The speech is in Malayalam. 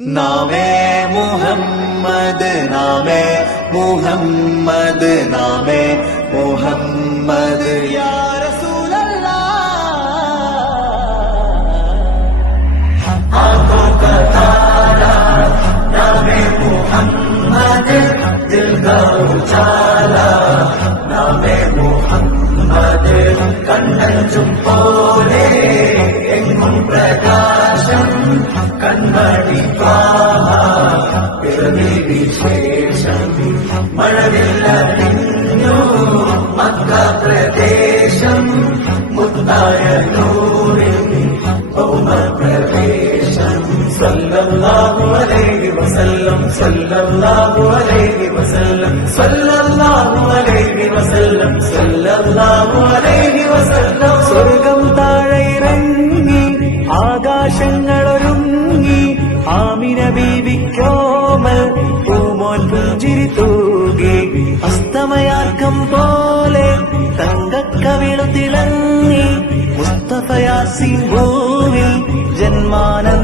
നാമേ മുഹമ്മദ് നാമേ മുഹമ്മദ് നാമേ മുഹമ്മദ് യാ റസൂലല്ലാഹ് ആँखों का तारा नामे मुहम्मद दिल का उजाला नामे മുഹമ്മദ് കണ്ണഞ്ചും പോലെ എങ്ങും പ്രകാശം കൺമണി പിറവി വിശേഷം മഴവില്ല നിന്നു മക്ക പ്രദേശം മുത്തായ നൂറിൽ ഭൗമ പ്രവേശം സല്ലല്ലാഹു അലൈഹി വസല്ലം സല്ലല്ലാഹു അലൈഹി വസല്ലം സല്ലല്ലാഹു അലൈഹി വസല്ലം സല്ലല്ലാഹു അലൈഹി വസല്ലം സ്വർഗം താഴെ ഇറങ്ങി ആകാശങ്ങളൊരുങ്ങി ആമിന ബീവിക്കോമൽ പൂമോൻ പുഞ്ചിരി തൂകി അസ്തമയാർക്കം പോലെ തങ്കക്കവിളു തിളങ്ങി മുസ്തഫ യാസീൻ ഭൂവിൽ ജന്മാനന്ദ